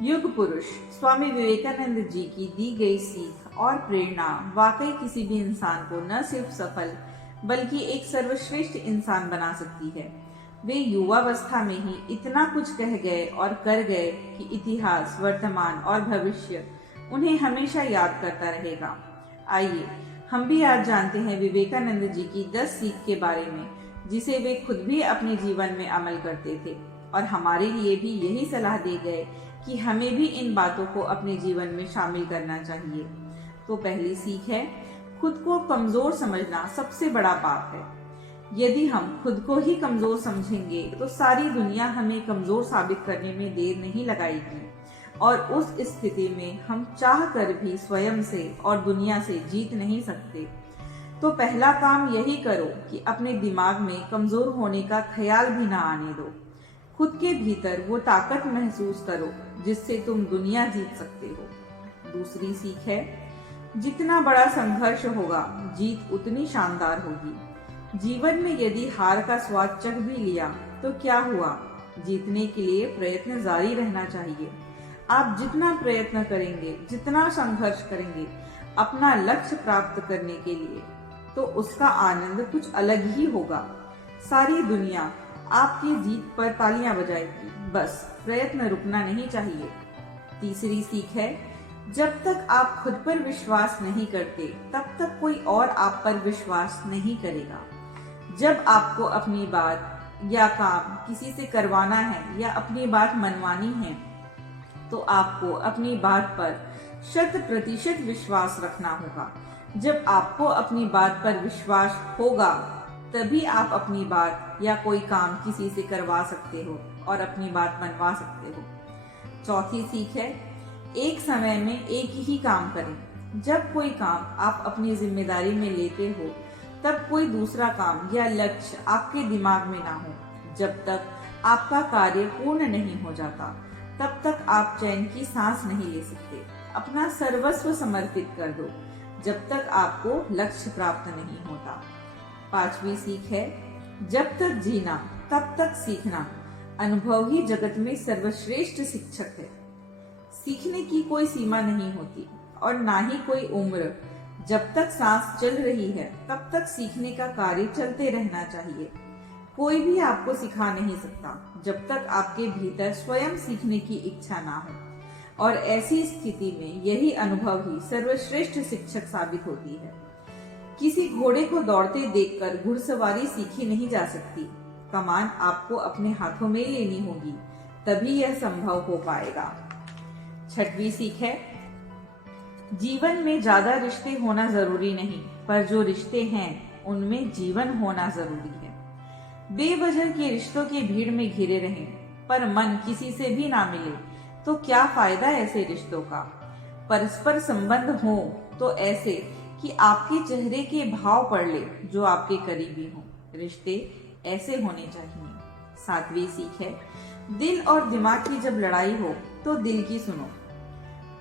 युग पुरुष स्वामी विवेकानंद जी की दी गई सीख और प्रेरणा वाकई किसी भी इंसान को न सिर्फ सफल बल्कि एक सर्वश्रेष्ठ इंसान बना सकती है। वे युवावस्था में ही इतना कुछ कह गए और कर गए कि इतिहास, वर्तमान और भविष्य उन्हें हमेशा याद करता रहेगा। आइए हम भी आज जानते हैं विवेकानंद जी की 10 सीख के बारे में, जिसे वे खुद भी अपने जीवन में अमल करते थे और हमारे लिए भी यही सलाह दे गए कि हमें भी इन बातों को अपने जीवन में शामिल करना चाहिए। तो पहली सीख है, खुद को कमजोर समझना सबसे बड़ा पाप है। यदि हम खुद को ही कमजोर समझेंगे तो सारी दुनिया हमें कमजोर साबित करने में देर नहीं लगाएगी और उस स्थिति में हम चाह कर भी स्वयं से और दुनिया से जीत नहीं सकते। तो पहला काम यही करो कि अपने दिमाग में कमजोर होने का ख्याल भी ना आने दो। खुद के भीतर वो ताकत महसूस करो जिससे तुम दुनिया जीत सकते हो। दूसरी सीख है, जितना बड़ा संघर्ष होगा जीत उतनी शानदार होगी। जीवन में यदि हार का स्वाद चख भी लिया तो क्या हुआ, जीतने के लिए प्रयत्न जारी रहना चाहिए। आप जितना प्रयत्न करेंगे, जितना संघर्ष करेंगे अपना लक्ष्य प्राप्त करने के लिए, तो उसका आनंद कुछ अलग ही होगा। सारी दुनिया आपकी जीत पर तालियां बजाएगी, बस प्रयत्न रुकना नहीं चाहिए। तीसरी सीख है, जब तक आप खुद पर विश्वास नहीं करते तब तक कोई और आप पर विश्वास नहीं करेगा। जब आपको अपनी बात या काम किसी से करवाना है या अपनी बात मनवानी है तो आपको अपनी बात पर 100% विश्वास रखना होगा। जब आपको अपनी बात पर विश्वास होगा तभी आप अपनी बात या कोई काम किसी से करवा सकते हो और अपनी बात मनवा सकते हो। चौथी सीख है, एक समय में एक ही काम करें। जब कोई काम आप अपनी जिम्मेदारी में लेते हो तब कोई दूसरा काम या लक्ष्य आपके दिमाग में ना हो। जब तक आपका कार्य पूर्ण नहीं हो जाता तब तक आप चैन की सांस नहीं ले सकते। अपना सर्वस्व समर्पित कर दो जब तक आपको लक्ष्य प्राप्त नहीं होता। पांचवी सीख है, जब तक जीना तब तक सीखना। अनुभव ही जगत में सर्वश्रेष्ठ शिक्षक है। सीखने की कोई सीमा नहीं होती और ना ही कोई उम्र। जब तक सांस चल रही है तब तक सीखने का कार्य चलते रहना चाहिए। कोई भी आपको सिखा नहीं सकता जब तक आपके भीतर स्वयं सीखने की इच्छा ना हो, और ऐसी स्थिति में यही अनुभव ही सर्वश्रेष्ठ शिक्षक साबित होती है। किसी घोड़े को दौड़ते देखकर घुड़सवारी सीखी नहीं जा सकती। कमान आपको अपने हाथों में लेनी होगी, तभी यह संभव हो पाएगा। छठवीं सीख है, जीवन में ज्यादा रिश्ते होना जरूरी नहीं, पर जो रिश्ते हैं उनमें जीवन होना जरूरी है। बेवजह के रिश्तों की भीड़ में घिरे रहें पर मन किसी से भी ना मिले तो क्या फायदा ऐसे रिश्तों का। परस्पर संबंध हो तो ऐसे कि आपके चेहरे के भाव पढ़ ले जो आपके करीबी हो। रिश्ते ऐसे होने चाहिए। सातवीं सीख है, दिल और दिमाग की जब लड़ाई हो तो दिल की सुनो।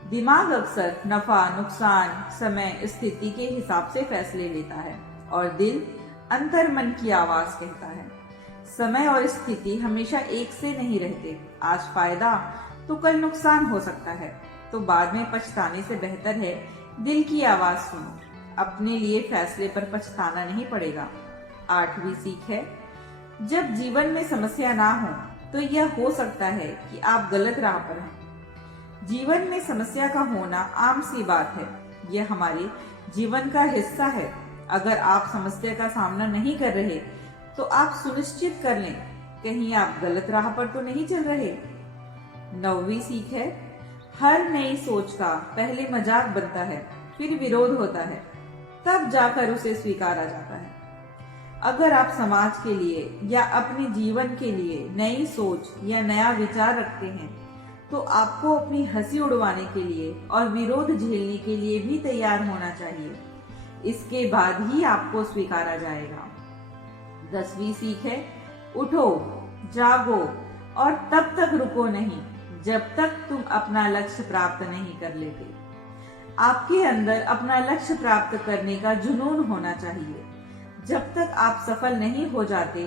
दिमाग अक्सर नफा नुकसान, समय, स्थिति के हिसाब से फैसले लेता है और दिल अंतर मन की आवाज कहता है। समय और स्थिति हमेशा एक से नहीं रहते। आज फायदा तो कल नुकसान हो सकता है, तो बाद में पछताने से बेहतर है दिल की आवाज सुनो। अपने लिए फैसले पर पछताना नहीं पड़ेगा। आठवीं सीख है, जब जीवन में समस्या ना हो तो यह हो सकता है कि आप गलत राह पर हैं। जीवन में समस्या का होना आम सी बात है, यह हमारे जीवन का हिस्सा है। अगर आप समस्या का सामना नहीं कर रहे तो आप सुनिश्चित कर लें कहीं आप गलत राह पर तो नहीं चल रहे। नौवीं सीख है, हर नई सोच का पहले मजाक बनता है, फिर विरोध होता है, तब जाकर उसे स्वीकारा जाता है। अगर आप समाज के लिए या अपने जीवन के लिए नई सोच या नया विचार रखते हैं तो आपको अपनी हंसी उड़वाने के लिए और विरोध झेलने के लिए भी तैयार होना चाहिए। इसके बाद ही आपको स्वीकारा जाएगा। 10वीं सीख है, उठो, जागो और तब तक रुको नहीं जब तक तुम अपना लक्ष्य प्राप्त नहीं कर लेते। आपके अंदर अपना लक्ष्य प्राप्त करने का जुनून होना चाहिए। जब तक आप सफल नहीं हो जाते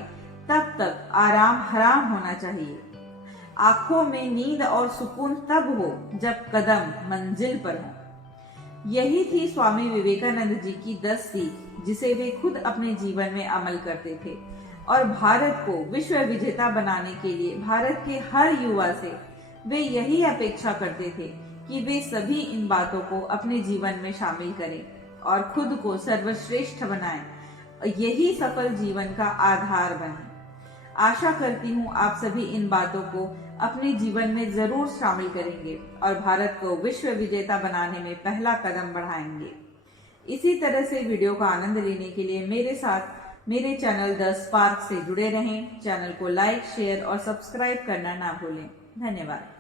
तब तक आराम हराम होना चाहिए। आंखों में नींद और सुकून तब हो जब कदम मंजिल पर हो। यही थी स्वामी विवेकानंद जी की 10 सीख, जिसे वे खुद अपने जीवन में अमल करते थे और भारत को विश्व विजेता बनाने के लिए भारत के हर युवा से वे यही अपेक्षा करते थे कि वे सभी इन बातों को अपने जीवन में शामिल करें और खुद को सर्वश्रेष्ठ बनाएं। यही सफल जीवन का आधार बने। आशा करती हूँ आप सभी इन बातों को अपने जीवन में जरूर शामिल करेंगे और भारत को विश्व विजेता बनाने में पहला कदम बढ़ाएंगे। इसी तरह से वीडियो का आनंद लेने के लिए मेरे साथ मेरे चैनल द स्पार्क से जुड़े रहें। चैनल को लाइक, शेयर और सब्सक्राइब करना ना भूलें। धन्यवाद।